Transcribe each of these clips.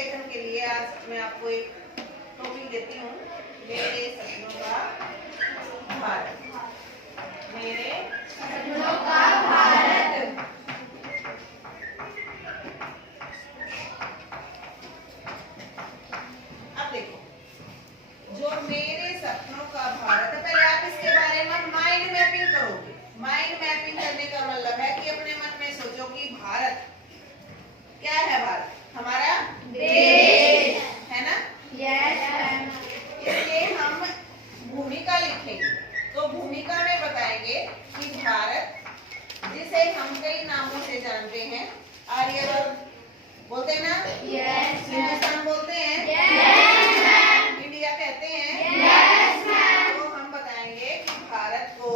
लेखन के लिए आज मैं आपको एक टॉपिक देती हूँ, मेरे सपनों का भारत। मेरे सपनों का भारत। अब देखो, जो मेरे सपनों का भारत है, पहले आप इसके बारे में माइंड मैपिंग करोगे। माइंड मैपिंग करने का मतलब है कि अपने मन में सोचो कि भारत क्या है। भारत हमारा देश है ना। Yes ma'am. इसलिए हम भूमिका लिखेंगे, तो भूमिका में बताएंगे कि भारत, जिसे हम कई नामों से जानते हैं, आर्यवर्त बोलते हैं ना, यस हिंदुस्तान बोलते हैं, मैम। इंडिया कहते हैं, यस मैम। तो हम बताएंगे कि भारत को,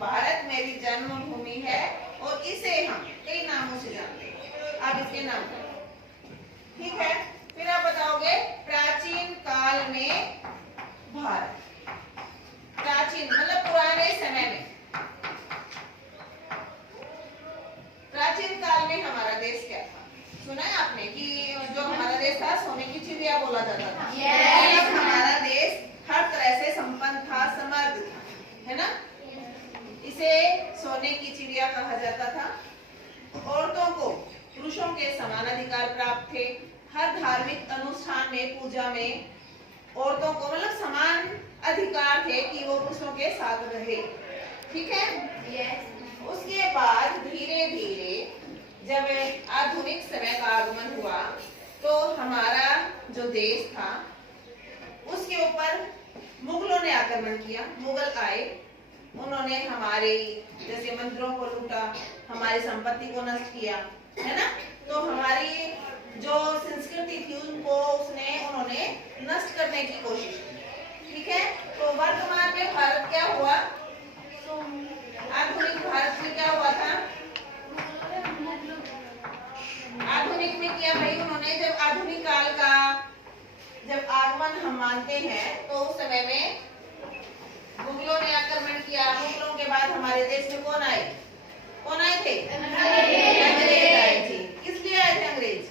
भारत मेरी जन्मभूमि है और इसे हम कई नामों से जानते हैं। आप इसके नाम बताओ, ठीक है। फिर आप बताओगे प्राचीन काल में भारत, प्राचीन मतलब पुराने समय में, प्राचीन काल में हमारा देश क्या था। सुना है आपने कि जो हमारा देश था सोने की चिड़िया बोला जाता था। Yes. हमारा देश हर तरह से संपन्न था, समृद्ध था, है ना। इसे सोने की चिड़िया कहा जाता था। औरतों को पुरुषों के समान अधिकार प्राप्त थे। हर धार्मिक अनुष्ठान में, पूजा में औरतों को मतलब समान अधिकार थे कि वो पुरुषों के साथ रहे, ठीक है। यस। उसके बाद धीरे धीरे जब आधुनिक समय का आगमन हुआ, तो हमारा जो देश था उसके ऊपर मुगलों ने आक्रमण किया। मुगल आए, उन्होंने हमारे जैसे मंदिरों को लूटा, हमारी संपत्ति को नष्ट किया, है ना। तो हमारी जो संस्कृति थी उनको उन्होंने नष्ट करने की कोशिश की, ठीक है। तो वर्तमान में भारत क्या हुआ, आधुनिक भारत में क्या हुआ था, आधुनिक में किया भाई उन्होंने, जब आधुनिक काल का जब आगमन हम मानते हैं, तो उस समय में मुगलों ने आक्रमण किया। मुगलों के बाद हमारे देश में कौन आए, कौन आए थे, अंग्रेज आए थे। किस लिए आए थे अंग्रेज,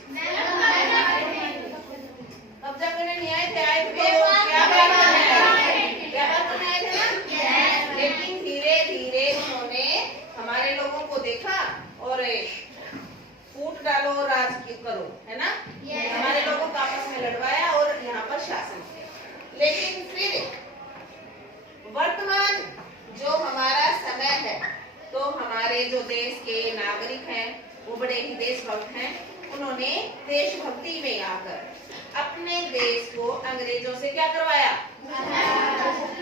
कब्जा करने नहीं आए थे, आए थे व्यापार करने आए थे ना। लेकिन धीरे धीरे उन्होंने हमारे लोगों को देखा और फूट डालो, राज करो, है ना। हमारे लोगों को आपस में लड़वाया और यहाँ पर शासन किया। लेकिन फिर वर्तमान जो हमारा समय है, तो हमारे जो देश के नागरिक हैं वो बड़े ही देशभक्त हैं। उन्होंने देशभक्ति में आकर अपने देश को अंग्रेजों से क्या करवाया,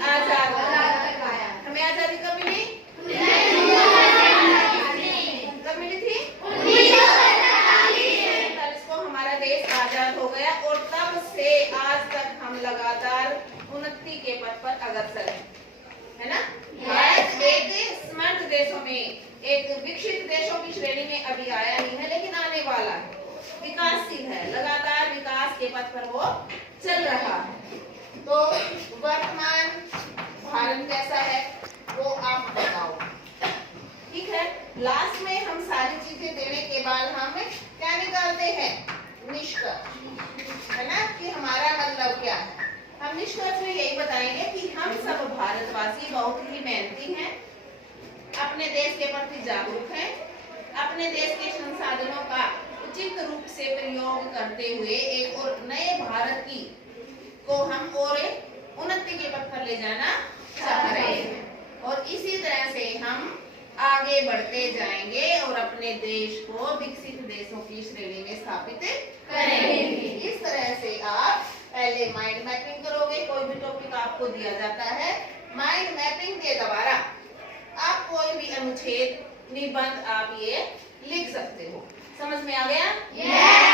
आजाद करवाया। हमें आजादी कब मिली, कब मिली थी, 1947 को हमारा देश आजाद हो गया। और तब से आज तक हम लगातार उन्नति के पथ पर अग्रसर है ना। भारत एक समृद्ध देशों में, एक विकसित देशों की श्रेणी में अभी आया नहीं है, लेकिन आने वाला है, विकासशील है, लगातार विकास के पथ पर वो चल रहा है। तो वर्तमान भारत कैसा है वो आप बताओ, ठीक है। लास्ट में हम सारी चीजें देने के बाद हम क्या निकालते हैं, निष्कर्ष, है ना, कि हमारा मतलब क्या है। हम निष्कर्ष में यही बताएंगे कि हम सब भारतवासी बहुत ही मेहनती हैं, अपने देश के प्रति जागरूक हैं, अपने देश के संसाधनों का उचित रूप से प्रयोग करते हुए एक और नए भारत की को हम और उन्नति के पथ पर ले जाना चाह रहे हैं। और इसी तरह से हम आगे बढ़ते जाएंगे और अपने देश को विकसित देशों की श्रेणी में स्थापित करेंगे। इस तरह से आप पहले माइंड मैपिंग करोगे। कोई भी टॉपिक आपको दिया जाता है, माइंड मैपिंग के द्वारा आप कोई भी अनुच्छेद, निबंध आप ये लिख सकते हो। समझ में आ गया?